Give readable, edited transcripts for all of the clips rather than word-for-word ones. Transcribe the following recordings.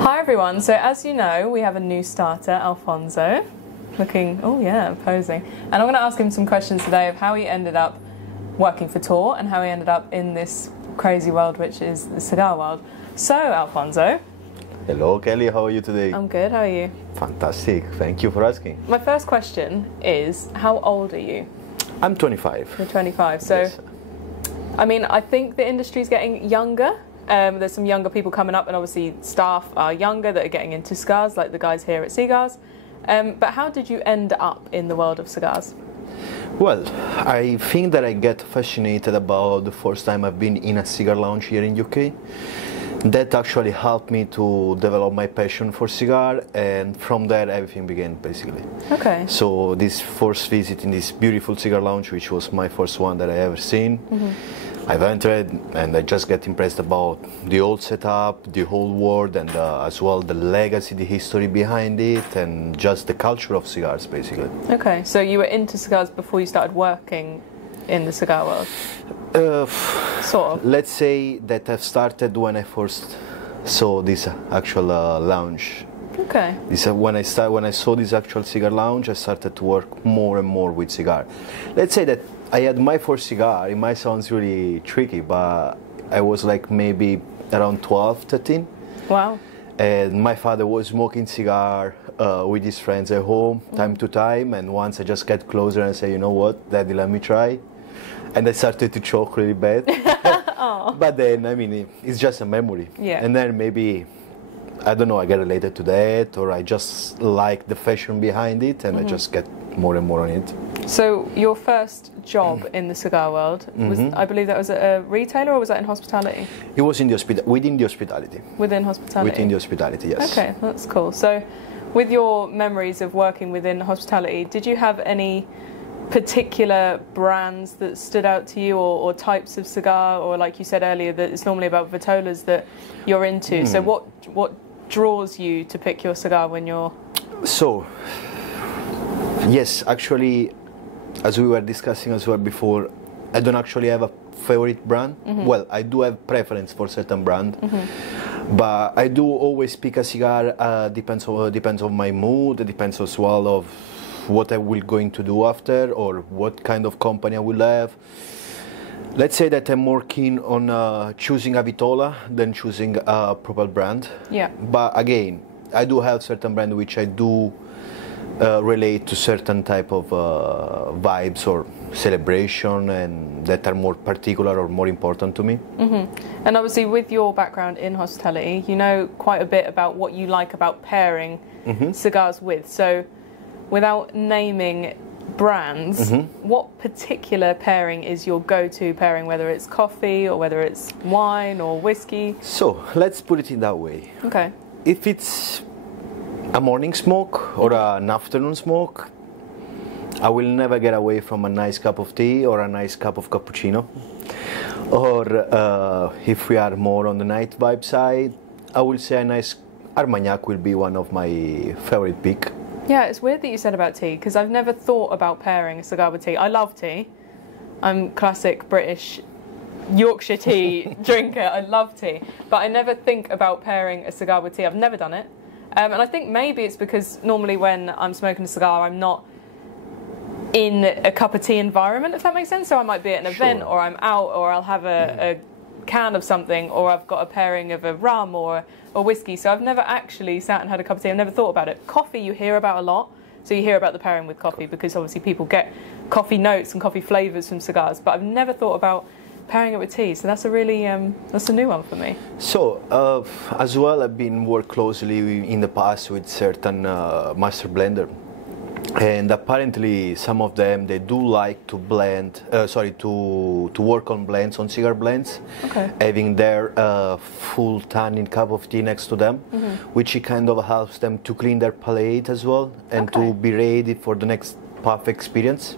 Hi everyone, so as you know we have a new starter, Alfonso, looking, oh yeah, posing, and I'm going to ask him some questions today of how he ended up working for TOR and how he ended up in this crazy world which is the cigar world. So Alfonso. Hello Kelly, how are you today? I'm good, how are you? Fantastic, thank you for asking. My first question is, how old are you? I'm 25. You're 25, so Yes. I mean I think the industry's getting younger. There's some younger people coming up, and obviously staff are younger that are getting into cigars, like the guys here at Cigars. But how did you end up in the world of cigars? Well, I think that I get fascinated about the first time I've been in a cigar lounge here in UK. That actually helped me to develop my passion for cigar, and from there everything began basically. Okay. So this first visit in this beautiful cigar lounge, which was my first one that I ever seen, I've entered and I just get impressed about the old setup, the whole world, and as well the legacy, the history behind it, and just the culture of cigars basically. Okay, so you were into cigars before you started working in the cigar world? Sort of. Let's say that I've started when I first saw this actual lounge. Okay. When I saw this actual cigar lounge, I started to work more and more with cigar. Let's say that I had my first cigar. It might sound really tricky, but I was like maybe around 12, 13. Wow. And my father was smoking cigar with his friends at home, time to time. And once I just get closer and say, you know what, Daddy, let me try. And I started to choke really bad. But then, I mean, it's just a memory. Yeah. And then maybe, I don't know, I get related to that, or I just like the fashion behind it, and I just get more and more on it. So your first job in the cigar world was, I believe that was at a retailer, or was that in hospitality? It was in the within the hospitality. Within hospitality? Within the hospitality, yes. Okay, that's cool. So with your memories of working within hospitality, did you have any particular brands that stood out to you, or types of cigar, or like you said earlier that it's normally about vitolas that you're into? So what draws you to pick your cigar when you're... So, yes, actually, as we were discussing as well before, I don't actually have a favorite brand. Well, I do have preference for certain brand, but I do always pick a cigar, depends on my mood, it depends as well of what I will going to do after, or what kind of company I will have. Let's say that I'm more keen on choosing a vitola than choosing a proper brand. Yeah. But again, I do have certain brand which I do relate to certain type of vibes or celebration, and that are more particular or more important to me. And obviously with your background in hospitality, you know quite a bit about what you like about pairing cigars with. So without naming brands, what particular pairing is your go-to pairing, whether it's coffee or whether it's wine or whiskey? So let's put it in that way. Okay. If it's a morning smoke or an afternoon smoke, I will never get away from a nice cup of tea or a nice cup of cappuccino. Or if we are more on the night vibe side, I will say a nice Armagnac will be one of my favorite pick. Yeah, it's weird that you said about tea, because I've never thought about pairing a cigar with tea. I love tea. I'm classic British Yorkshire tea drinker. I love tea. But I never think about pairing a cigar with tea. I've never done it. And I think maybe it's because normally when I'm smoking a cigar, I'm not in a cup of tea environment, if that makes sense. So I might be at an event, or I'm out, or I'll have a can of something, or I've got a pairing of a rum or whiskey. So I've never actually sat and had a cup of tea. I've never thought about it. Coffee you hear about a lot. So you hear about the pairing with coffee, because obviously people get coffee notes and coffee flavours from cigars. But I've never thought about pairing it with tea. So that's a really, that's a new one for me. So as well, I've been work closely in the past with certain master blender. And apparently some of them, they do like to blend, to work on blends, on cigar blends, having their full tannin cup of tea next to them, which it kind of helps them to clean their palate as well, and to be ready for the next puff experience.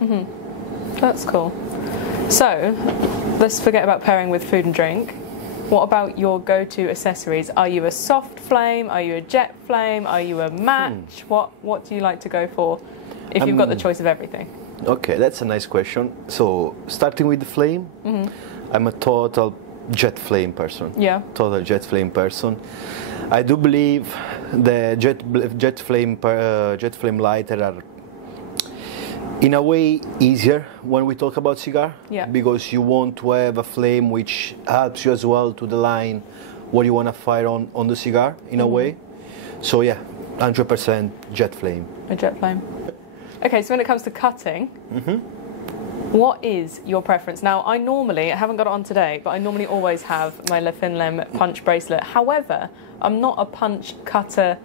That's cool. So, let's forget about pairing with food and drink. What about your go-to accessories? Are you a soft flame? Are you a jet flame? Are you a match? What do you like to go for if you've got the choice of everything? Okay, that's a nice question. So, starting with the flame, I'm a total jet flame person. Yeah. Total jet flame person. I do believe the jet flame lighter are in a way easier when we talk about cigar, Yeah. because you want to have a flame which helps you as well to align what you want to fire on the cigar in a way. So yeah, 100% jet flame. A jet flame. Okay, so when it comes to cutting, what is your preference? Now, I haven't got it on today, but I normally always have my Le Finlem punch bracelet. However, I'm not a punch cutter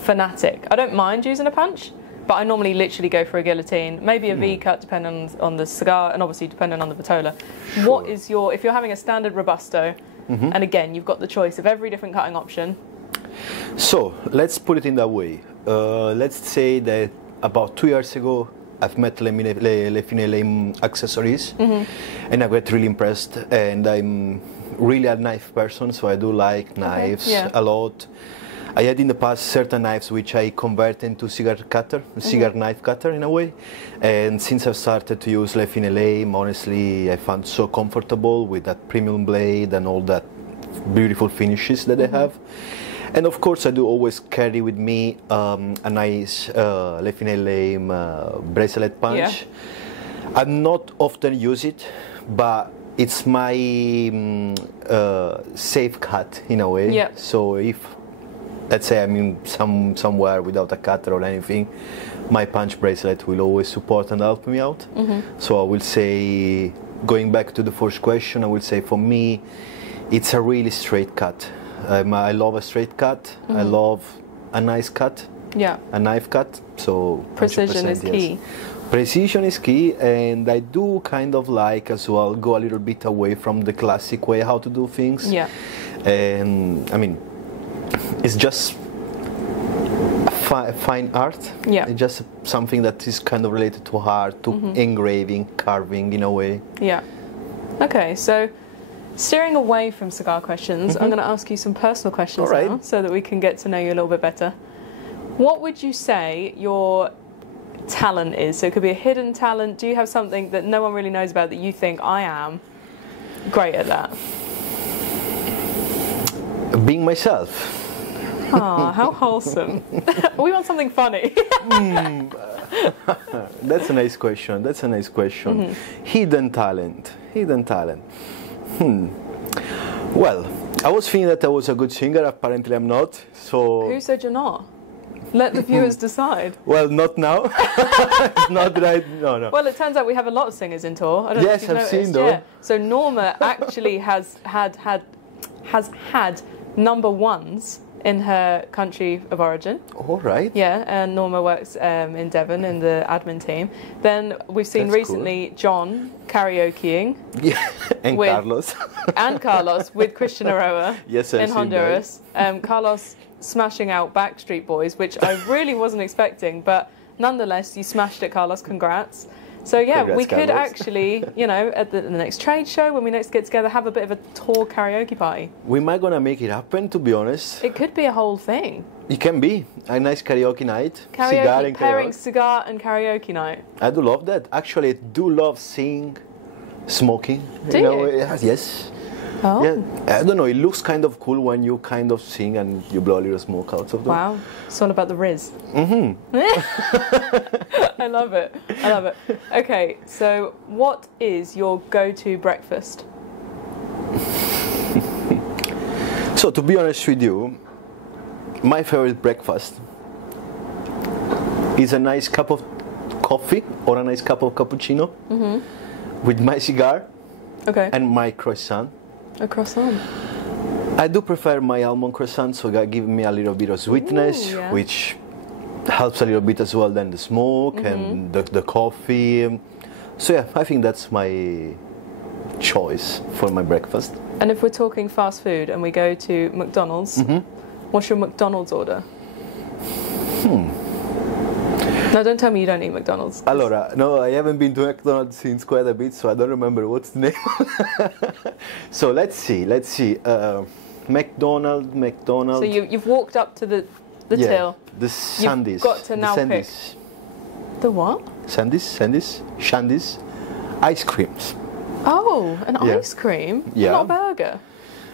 fanatic. I don't mind using a punch, but I normally literally go for a guillotine, maybe a V-cut depending on the cigar, and obviously depending on the Vitola. Sure. What is if you're having a standard Robusto, and again, you've got the choice of every different cutting option. So let's put it in that way. Let's say that about 2 years ago, I've met Le Finlem accessories, and I got really impressed. And I'm really a knife person, so I do like knives a lot. I had in the past certain knives which I convert into cigar knife cutter in a way. And since I've started to use Le Finlem, honestly, I found so comfortable with that premium blade and all that beautiful finishes that they have. And of course, I do always carry with me a nice Le Finlem bracelet punch. Yeah. I'm not often use it, but it's my safe cut in a way. Yeah. So if, let's say I'm in somewhere without a cutter or anything, my punch bracelet will always support and help me out. So I will say, going back to the first question, I will say for me, it's a really straight cut. I love a straight cut. I love a nice cut. Yeah. A knife cut. So Precision is 100% key. Precision is key, and I do kind of like as well go a little bit away from the classic way how to do things. Yeah. And I mean, it's just a fine art. Yeah. It's just something that is kind of related to art, to engraving, carving in a way. Yeah. Okay, so steering away from cigar questions, I'm going to ask you some personal questions All right. now so that we can get to know you a little bit better. What would you say your talent is? So it could be a hidden talent. Do you have something that no one really knows about that you think I am great at that? Being myself. Ah, how wholesome. We want something funny. That's a nice question. That's a nice question. Hidden talent. Hidden talent. Well, I was thinking that I was a good singer. Apparently, I'm not. So. Who said you're not? Let the viewers decide. Well, not now. Not right. No. Well, it turns out we have a lot of singers in TOR. I don't know if Yes, you've I've noticed. seen though. Yeah. So Norma actually has had number ones in her country of origin. All right. Yeah, and Norma works in Devon in the admin team. Then we've seen That's recently John karaokeing. Yeah. And With- Carlos. And Carlos with Christian Aroa Yes, I've in seen Honduras. Carlos smashing out Backstreet Boys, which I really wasn't expecting, but nonetheless, you smashed it, Carlos. Congrats. So yeah, Congrats, we could Carlos. actually, at the next trade show, when we next get together, have a bit of a TOR karaoke party. We might gonna make it happen, to be honest. It could be a whole thing. It can be a nice karaoke night. Karaoke, Cigar and pairing karaoke. cigar and karaoke night. I do love that. Actually, I do love singing, smoking. Do in a you? way. Yes. Oh, Yeah. I don't know. It looks kind of cool when you kind of sing and you blow a little smoke out of them. wow. It's all about the Riz. I love it. I love it. Okay, so what is your go-to breakfast? So to be honest with you, my favorite breakfast is a nice cup of coffee or a nice cup of cappuccino with my cigar Okay, and my croissant. a croissant. I do prefer my almond croissant, so that gives me a little bit of sweetness, Ooh, yeah. which helps a little bit as well than the smoke and the coffee. So yeah, I think that's my choice for my breakfast. And if we're talking fast food and we go to McDonald's, what's your McDonald's order? No, don't tell me you don't eat McDonald's. Allora, no, I haven't been to McDonald's since quite a bit, so I don't remember what's the name. So let's see. McDonald's. So you've walked up to the yeah, till. the Sandies. got to now the pick. Sandies. The what? Shandies, ice creams. Oh, an Yeah. ice cream? Yeah. Not a burger.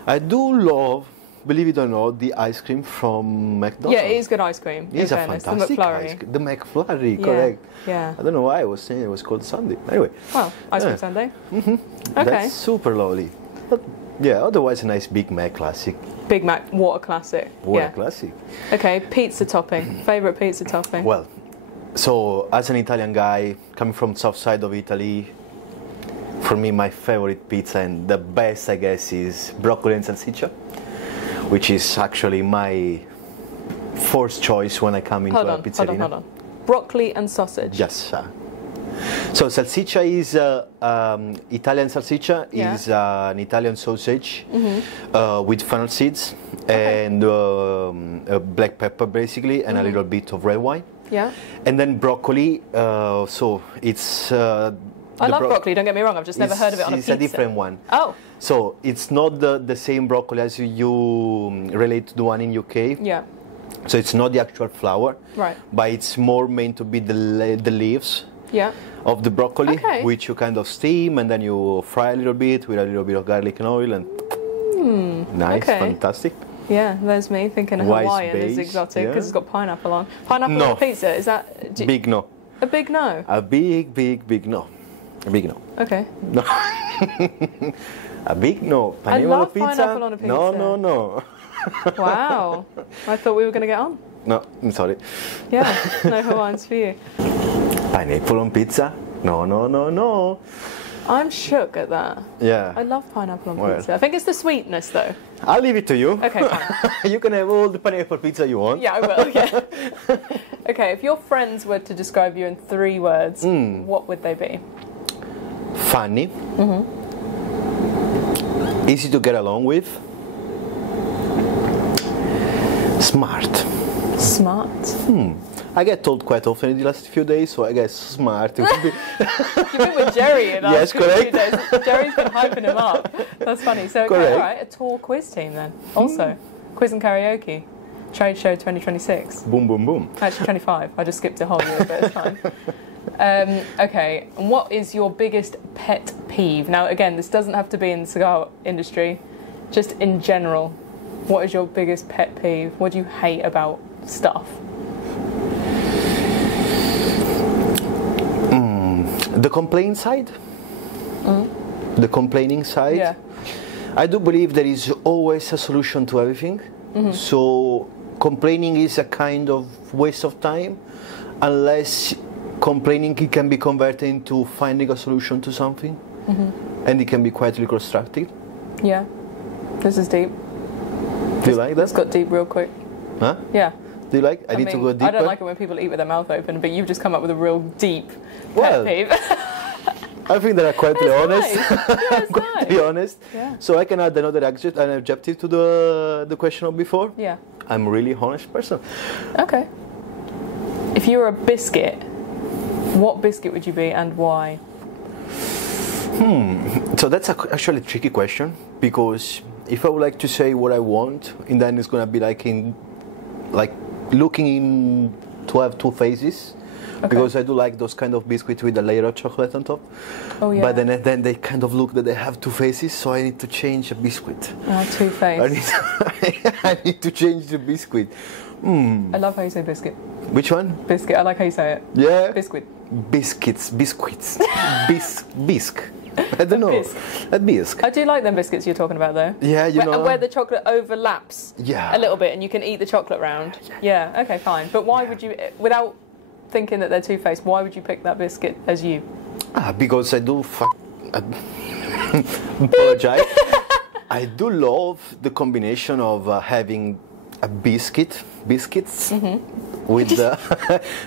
I do love believe it or not, the ice cream from McDonald's. Yeah, it is good ice cream. It's a fairness. fantastic The McFlurry. ice cream. The McFlurry, Yeah, correct. yeah. I don't know why I was saying it was called Sunday. Anyway. Well, ice cream Yeah. sundae. Okay. That's super lovely. But yeah, otherwise a nice Big Mac classic. Big Mac, what a classic. What yeah. a classic. Okay, pizza topping. Favourite pizza topping? Well, so as an Italian guy coming from south side of Italy, for me my favorite pizza and the best I guess is broccoli and salsiccia, which is actually my first choice when I come into a pizzeria. Hold on. Broccoli and sausage. Yes. So salsiccia is Italian salsiccia is an Italian sausage with fennel seeds and black pepper basically and a little bit of red wine. Yeah. And then broccoli. So it's. I love broccoli. Don't get me wrong. I've just never heard of it on a pizza. It's a different one. Oh. So it's not the same broccoli as you relate to the one in UK. Yeah. So it's not the actual flower. Right. But it's more meant to be the leaves. Yeah. Of the broccoli, Okay. which you kind of steam and then you fry a little bit with a little bit of garlic and oil and nice, okay. fantastic. Yeah, there's me thinking Rice Hawaiian is base, exotic yeah. because it's got pineapple on. Pineapple No. on pizza, is that Big no. a big no? A big no. A big no. Okay. No. A big no. I Pineapple love on pizza? pineapple on a pizza. No. Wow. I thought we were going to get on. No, I'm sorry. Yeah, no Hawaiians for you. Pineapple on pizza? No. I'm shook at that. Yeah. I love pineapple on Well. pizza. I think it's the sweetness though. I'll leave it to you. Okay, fine. You can have all the pineapple pizza you want. Yeah, I will. Yeah. Okay, if your friends were to describe you in 3 words, what would they be? Funny. Easy to get along with. Smart. Smart. I get told quite often in the last few days, so I guess smart. It would be. You've been with Jerry in the Yes, last few correct. days. Jerry's been hyping him up. That's funny. So, okay, Correct. all right, a TOR quiz team then. Also, quiz and karaoke. Trade show 2026. Boom, boom, boom. Actually, 25. I just skipped a whole year, but it's fine. Okay, and what is your biggest pet peeve? Now, again, this doesn't have to be in the cigar industry, just in general. What is your biggest pet peeve? What do you hate about stuff? The complaint side. The complaining side. Yeah. I do believe there is always a solution to everything. So complaining is a kind of waste of time unless complaining can be converted into finding a solution to something. And it can be quite constructive. Yeah. This is deep. Do you like that? It's got deep real quick. Huh? Yeah. Do you like? I need to go deeper. I don't like it when people eat with their mouth open, but you've just come up with a real deep Well, pet peeve. I think that I'm quite honest. Nice. Yeah, it's Quite nice. be honest. Yeah. So I can add another adjective to the question of before. Yeah. I'm a really honest person. Okay. If you were a biscuit, what biscuit would you be and why? So that's actually a tricky question because if I would like to say what I want, and then it's gonna be like looking in to have 2 faces. Okay. Because I do like those kind of biscuits with a layer of chocolate on top. Oh yeah. But then they kind of look that they have 2 faces, so I need to change a biscuit. Two-faced. I need to change the biscuit. I love how you say biscuit. Which one? Biscuit. I like how you say it. Yeah. Biscuit. Biscuits. Bisque. I don't know. Bisque. A bisque. I do like them biscuits you're talking about though. Yeah, you know. Where the chocolate overlaps Yeah. a little bit and you can eat the chocolate round. Yeah, okay, fine. But why would you, without thinking that they're two-faced, why would you pick that biscuit as you? Because I do apologize. I do love the combination of having a biscuits with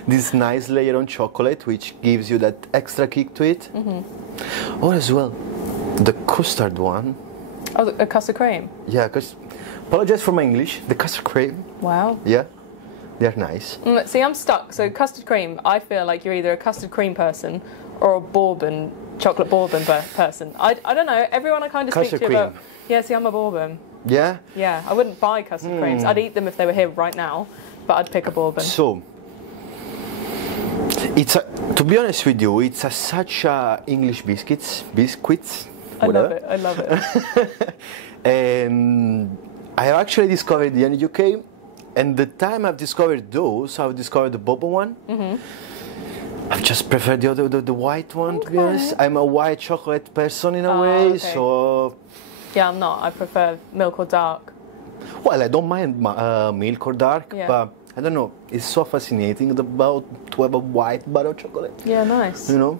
this nice layer on chocolate, which gives you that extra kick to it. Or as well, the custard one. Oh, a custard cream? Yeah, because apologize for my English. The custard cream. Wow. Yeah, they're nice. See, I'm stuck. So custard cream, I feel like you're either a custard cream person or a bourbon, chocolate bourbon person. I don't know. Everyone I kind of speak Custard to cream. about. Yeah, see, I'm a bourbon. Yeah. Yeah, I wouldn't buy custard creams. I'd eat them if they were here right now, but I'd pick a bourbon. So, to be honest with you, it's such English biscuits, I whatever. love it. And I have actually discovered the UK, and the time I've discovered those, I've discovered the boba one. I've just preferred the white one, to be honest. I'm a white chocolate person in a way, so... Yeah, I'm not. I prefer milk or dark. Well, I don't mind milk or dark, but I don't know. It's so fascinating about to have a white bar of chocolate. Yeah, nice. You know?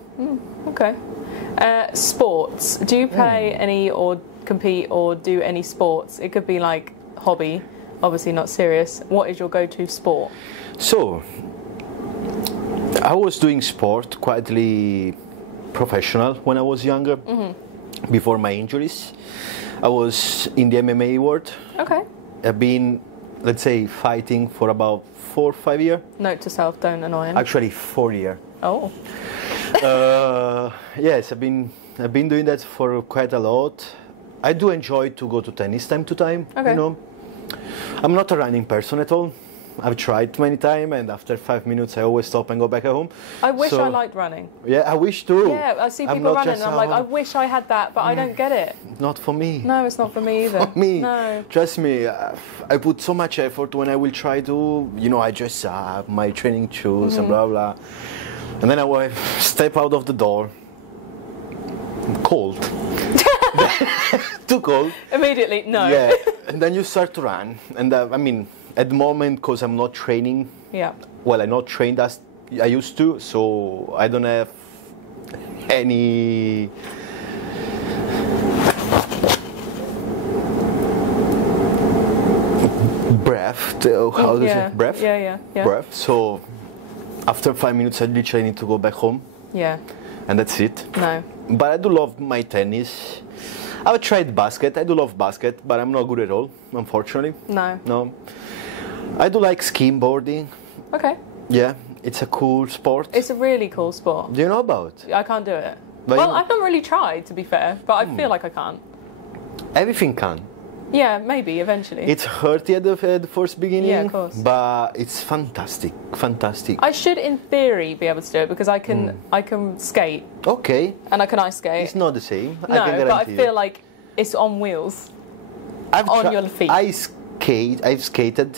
Okay. Sports. Do you play any or compete or do any sports? It could be like hobby, obviously not serious. What is your go-to sport? So, I was doing sport quietly professional when I was younger, before my injuries. I was in the MMA world. Okay. I've been, let's say, fighting for about 4 or 5 years. Note to self, don't annoy him. Actually, 4 years. Oh. Yes, I've been doing that for quite a lot. I do enjoy to go to tennis time to time. Okay. You know, I'm not a running person at all. I've tried many times, and after 5 minutes, I always stop and go back at home. I wish I liked running. Yeah, I wish too. Yeah, I see people running, and I'm like, I wish I had that, but I don't get it. Not for me. No, it's not for me either. For me. No. Trust me, I put so much effort when I will try to, you know, I just have my training shoes and blah, blah. And then I will step out of the door. Cold. Too cold. Immediately, no. Yeah, and then you start to run. And I mean, at the moment, because I'm not training, well, I'm not trained as I used to, so I don't have any breath. How do you say? Breath? Yeah. Breath. So after 5 minutes, I literally need to go back home. Yeah. And that's it. No. But I do love my tennis. I've tried basket. I do love basket, but I'm not good at all, unfortunately. No. I do like skimboarding. Okay. Yeah, it's a cool sport. It's a really cool sport. Do you know about? I can't do it. But I've not really tried, to be fair, but I feel like I can't. Everything can. Yeah, maybe, eventually. It's hurty at the first beginning, yeah, of course. But it's fantastic. I should, in theory, be able to do it because I can skate. Okay. And I can ice skate. It's not the same. No, I can guarantee but I feel like it's on wheels. On your feet. I've skated.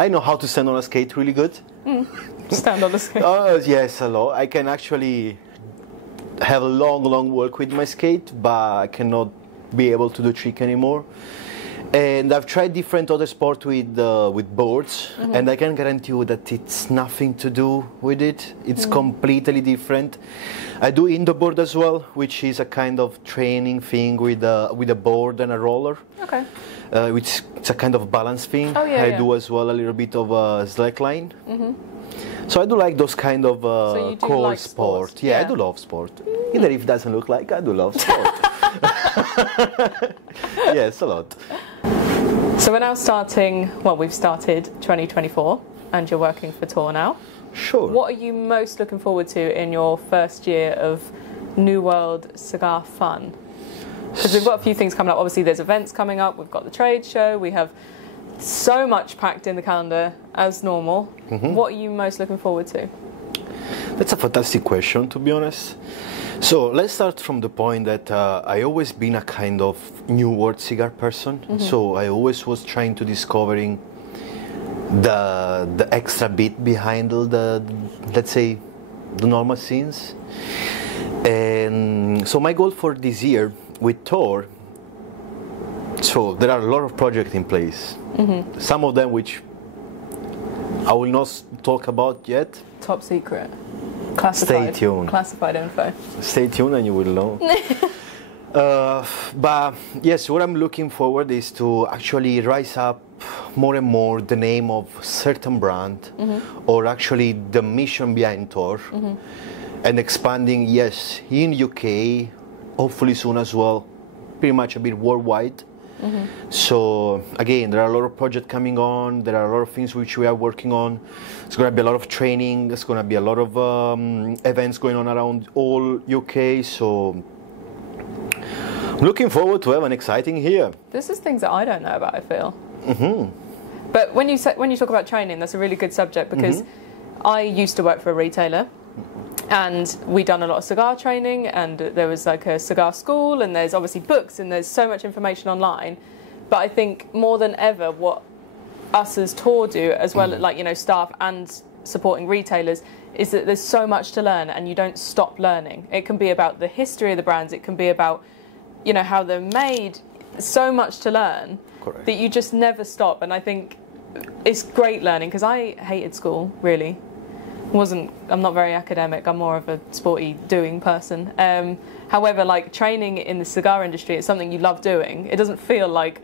I know how to stand on a skate really good. Stand on the skate. Oh, yes, a lot. I can actually have a long walk with my skate, but I cannot be able to do trick anymore. And I've tried different other sports with boards, and I can guarantee you that it's nothing to do with it. It's completely different. I do indoor board as well, which is a kind of training thing with a board and a roller. Okay. Which it's a kind of balance thing. Oh, yeah, I do as well a little bit of slackline. So I do like those kind of core like sport. sports. Yeah, I do love sport. Even if it doesn't look like, I do love sport. Yes, a lot. So we're now we've started 2024 and you're working for TOR now. Sure. What are you most looking forward to in your first year of New World Cigar Fun? Because we've got a few things coming up. Obviously there's events coming up, we've got the trade show, we have so much packed in the calendar as normal. What are you most looking forward to? That's a fantastic question, to be honest. So let's start from the point that I always been a kind of new world cigar person. So I always was trying to discovering the extra bit behind all the, let's say, the normal scenes. And so my goal for this year with TOR, so there are a lot of projects in place. Some of them which I will not talk about yet. Top secret. Classified. Stay tuned. Classified info. Stay tuned and you will know. But yes, what I'm looking forward is to actually rise up more and more the name of certain brand or actually the mission behind TOR and expanding, yes, in UK, hopefully soon as well, pretty much a bit worldwide. So again, there are a lot of projects coming on. There are a lot of things which we are working on. There's going to be a lot of training. There's going to be a lot of events going on around all UK. So I'm looking forward to have an exciting year. This is things that I don't know about, I feel. But when you talk about training, that's a really good subject because I used to work for a retailer. And we done a lot of cigar training, and there was like a cigar school, and there's obviously books, and there's so much information online. But I think more than ever, what us as TOR do, as well as, like, you know, staff and supporting retailers, is that there's so much to learn and you don't stop learning. It can be about the history of the brands, it can be about, you know, how they're made. So much to learn. Correct. That you just never stop. And I think it's great learning, because I hated school, really. I'm not very academic, I'm more of a sporty doing person. However, like, training in the cigar industry is something you love doing. It doesn't feel like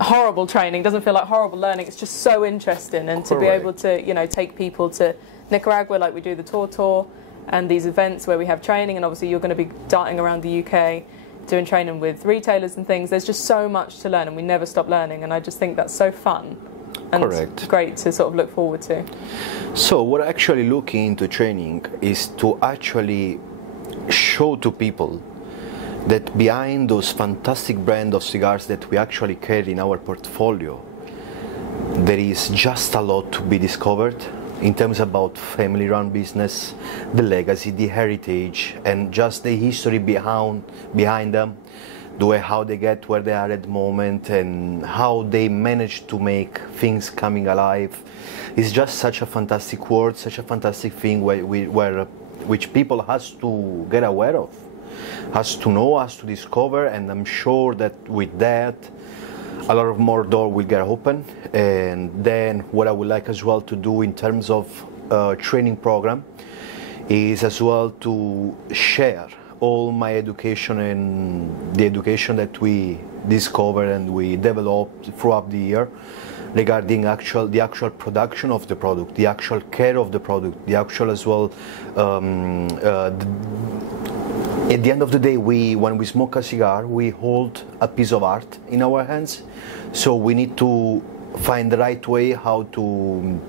horrible training, doesn't feel like horrible learning. It's just so interesting, and to be able to, you know, take people to Nicaragua, like we do the TOR tour, and these events where we have training, and obviously you're going to be darting around the UK doing training with retailers and things. There's just so much to learn, and we never stop learning, and I just think that's so fun and great to sort of look forward to. So we're actually looking into training is to actually show to people that behind those fantastic brand of cigars that we actually carry in our portfolio, there is just a lot to be discovered in terms about family-run business, the legacy, the heritage, and just the history behind them, the way how they get where they are at the moment, and how they manage to make things coming alive. It's just such a fantastic world, such a fantastic thing which people has to get aware of, has to know, has to discover, and I'm sure that with that a lot of more doors will get open. And then what I would like as well to do in terms of training program is as well to share all my education and the education that we discover and we develop throughout the year regarding the actual production of the product, the actual care of the product, the actual as well. At the end of the day, when we smoke a cigar, we hold a piece of art in our hands. So we need to find the right way how to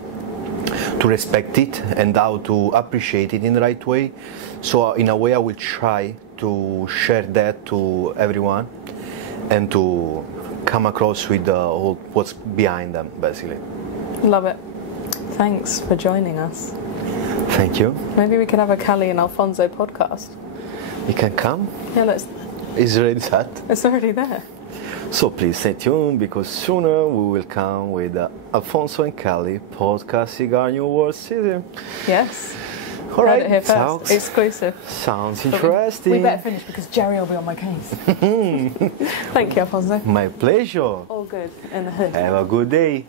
respect it and how to appreciate it in the right way. So in a way, I will try to share that to everyone and to come across with all what's behind them, basically. Love it. Thanks for joining us. Thank you. Maybe we could have a Cali and Alfonso podcast. You can come. Yeah, let's. It's already set. It's already there. So please stay tuned, because sooner we will come with the Alfonso and Cali podcast Cigar New World season. Yes. All right. Heard it here first. Exclusive. Sounds interesting. We better finish because Jerry will be on my case. Thank you, Alfonso. My pleasure. All good in the hood. Have a good day.